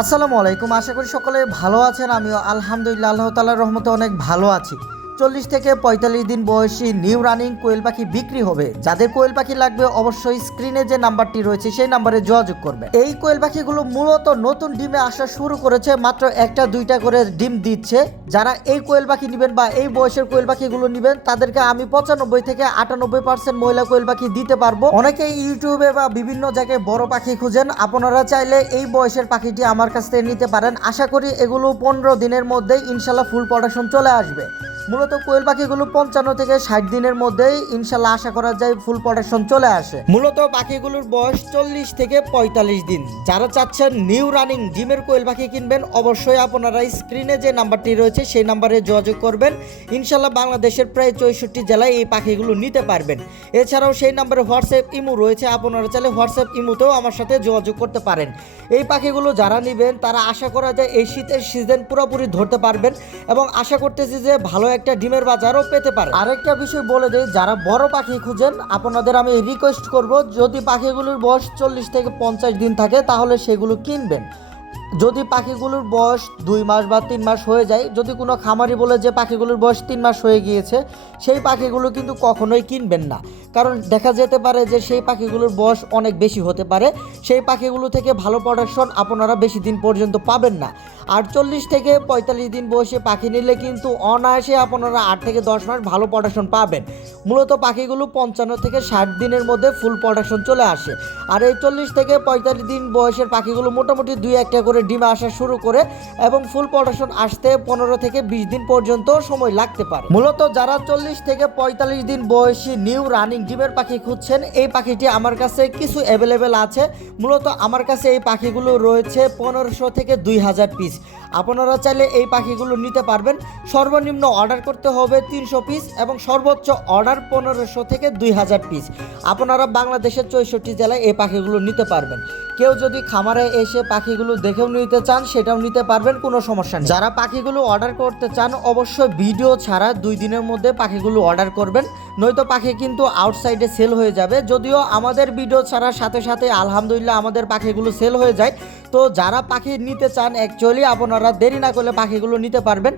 আসসালামু আলাইকুম। আশা করি সকলে ভালো আছেন। আমিও আলহামদুলিল্লাহ, আল্লাহ তালার রহমতে অনেক ভালো আছি। চল্লিশ থেকে পঁয়তাল্লিশ দিন বয়সী নিউ রানিং কোয়েল পাখি বিক্রি হবে। যাদের কোয়েল পাখি লাগবে অবশ্যই স্ক্রিনে যে নাম্বারটি রয়েছে, সেই নাম্বারে যোগাযোগ করবে। এই কোয়েল পাখিগুলো মূলত নতুন ডিমে আসা শুরু করেছে, মাত্র একটা দুইটা করে ডিম দিচ্ছে। যারা এই কোয়েল পাখি নেবেন বা এই বয়সের কোয়েল পাখিগুলো নেবেন, তাদেরকে আমি পঁচানব্বই থেকে আটানব্বই পার্সেন্ট মহিলা কোয়েল পাখি দিতে পারব। অনেকে ইউটিউবে বা বিভিন্ন জায়গায় বড় পাখি খুঁজেন। আপনারা চাইলে এই বয়সের পাখিটি আমার কাছ থেকে নিতে পারেন। আশা করি এগুলো পনেরো দিনের মধ্যেই ইনশাল্লাহ ফুল প্রোডাকশন চলে আসবে। মূলত কোয়েল পাখিগুলো পঞ্চান্ন থেকে ষাট দিনের মধ্যেই ইনশাল্লাহ আশা করা যায় ফুল প্রোডাকশন চলে আসে। মূলত পাখিগুলোর বয়স চল্লিশ থেকে পঁয়তাল্লিশ দিন। যারা চাচ্ছেন নিউ রানিং ডিমের কোয়েল পাখি কিনবেন, অবশ্যই আপনারা স্ক্রিনে যে নাম্বারটি রয়েছে সেই নাম্বারে যোগাযোগ করবেন। ইনশাল্লাহ বাংলাদেশের প্রায় চৌষট্টি জেলায় এই পাখিগুলো নিতে পারবেন। এছাড়াও সেই নাম্বারে হোয়াটসঅ্যাপ ইমো রয়েছে, আপনারা চাইলে হোয়াটসঅ্যাপ ইমোতেও আমার সাথে যোগাযোগ করতে পারেন। এই পাখিগুলো যারা নেবেন, তারা আশা করা যায় এই শীতের সিজন পুরোপুরি ধরতে পারবেন এবং আশা করতেছি যে ভালো একটা ডিমের বাজারও পেতে পারে। আরেকটা বিষয় বলে দেই, যারা বড় পাখি খুঁজেন, আপনাদের আমি রিকোয়েস্ট করব, যদি পাখিগুলোর বয়স চল্লিশ থেকে পঞ্চাশ দিন থাকে, তাহলে সেগুলো কিনবেন। যদি পাখিগুলোর বয়স দুই মাস বা তিন মাস হয়ে যায়, যদি কোনো খামারি বলে যে পাখিগুলোর বয়স তিন মাস হয়ে গিয়েছে, সেই পাখিগুলো কিন্তু কখনোই কিনবেন না। কারণ দেখা যেতে পারে যে সেই পাখিগুলোর বয়স অনেক বেশি হতে পারে, সেই পাখিগুলো থেকে ভালো প্রোডাকশন আপনারা বেশি দিন পর্যন্ত পাবেন না। আর চল্লিশ থেকে পঁয়তাল্লিশ দিন বয়সে পাখি নিলে কিন্তু অনায়াসে আপনারা আট থেকে দশ মাস ভালো প্রোডাকশন পাবেন। মূলত পাখিগুলো পঞ্চান্ন থেকে ষাট দিনের মধ্যে ফুল প্রোডাকশন চলে আসে। আর এই চল্লিশ থেকে পঁয়তাল্লিশ দিন বয়সের পাখিগুলো মোটামুটি দুই একটা করে ডিমে আসা শুরু করে এবং ফুল প্রোডাকশন আসতে পনেরো থেকে বিশ দিন পর্যন্ত সময় লাগতে পারে। মূলত যারা চল্লিশ থেকে পঁয়তাল্লিশ দিন বয়সী নিউ রানিং ডিমের পাখি খুঁজছেন, এই পাখিটি আমার কাছে কিছু অ্যাভেলেবেল আছে। মূলত আমার কাছে এই পাখিগুলো রয়েছে পনেরোশো থেকে দুই হাজার পিস আপনারা চাইলে এই পাখিগুলো নিতে পারবেন। সর্বনিম্ন অর্ডার করতে হবে তিনশো পিস এবং সর্বোচ্চ অর্ডার পনেরোশো থেকে দুই হাজার পিস আপনারা বাংলাদেশের চৌষট্টি জেলায় এই পাখিগুলো নিতে পারবেন। কেউ যদি খামারে এসে পাখিগুলো দেখেও নিতে চান, সেটাও নিতে পারবেন, কোনো সমস্যা নেই। যারা পাখিগুলো অর্ডার করতে চান, অবশ্যই ভিডিও ছাড়া দুই দিনের মধ্যে পাখিগুলো অর্ডার করবেন। নয়তো পাখি কিন্তু আউটসাইডে সেল হয়ে যাবে। যদিও আমাদের ভিডিও ছাড়ার সাথে সাথে আলহামদুলিল্লাহ আমাদের পাখিগুলো সেল হয়ে যায়। তো যারা পাখি নিতে চান অ্যাকচুয়ালি আপনারা দেরি না করলে পাখিগুলো নিতে পারবেন।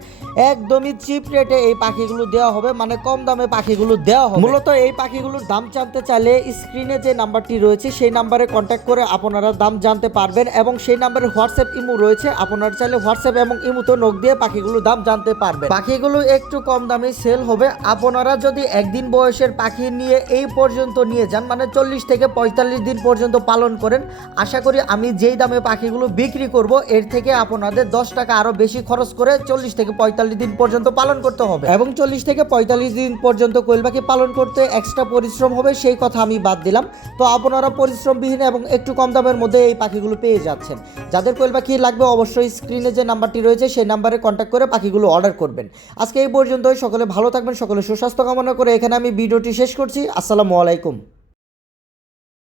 একদমই চিপ রেটে এই পাখিগুলো দেওয়া হবে মানে কম দামে পাখিগুলো দেওয়া হবে। মূলত এই পাখিগুলোর দাম জানতে চাইলে স্ক্রিনে যে নাম্বারটি রয়েছে, সেই নাম্বারে কন্ট্যাক্ট করে আপনারা দাম জানতে পারবেন এবং সেই নাম্বারে হোয়াটসঅ্যাপ ইমো রয়েছে, আপনারা চাইলে হোয়াটসঅ্যাপ এবং ইমোতে নক দিয়ে পাখিগুলোর দাম জানতে পারবেন। পাখিগুলো একটু কম দামে সেল হবে। আপনারা যদি একদিন বয়সের পাখি নিয়ে এই পর্যন্ত নিয়ে যান মানে চল্লিশ থেকে পঁয়তাল্লিশ দিন পর্যন্ত পালন করেন, আশা করি আমি যেই দামে পাখিগুলো বিক্রি করব, এর থেকে আপনাদের দশ টাকা আরও বেশি খরচ করে চল্লিশ থেকে পঁয়তাল্লিশ দিন পর্যন্ত পালন করতে হবে। এবং চল্লিশ থেকে পঁয়তাল্লিশ দিন পর্যন্ত কোয়েল পাখি পালন করতে এক্সট্রা পরিশ্রম হবে, সেই কথা আমি বাদ দিলাম। তো আপনারা পরিশ্রমবিহীন এবং একটু কম দামের মধ্যে এই পাখিগুলো পেয়ে যাচ্ছেন। যাদের কোয়েল পাখি লাগবে অবশ্যই স্ক্রিনে যে নাম্বারটি রয়েছে, সেই নাম্বারে কন্ট্যাক্ট করে পাখিগুলো অর্ডার করবেন। আজকে এই পর্যন্তই, সকলে ভালো থাকবেন, সকলে সুস্বাস্থ্য কামনা করে এখানে আমি ভিডিওটি শেষ করছি। আসসালামু আলাইকুম।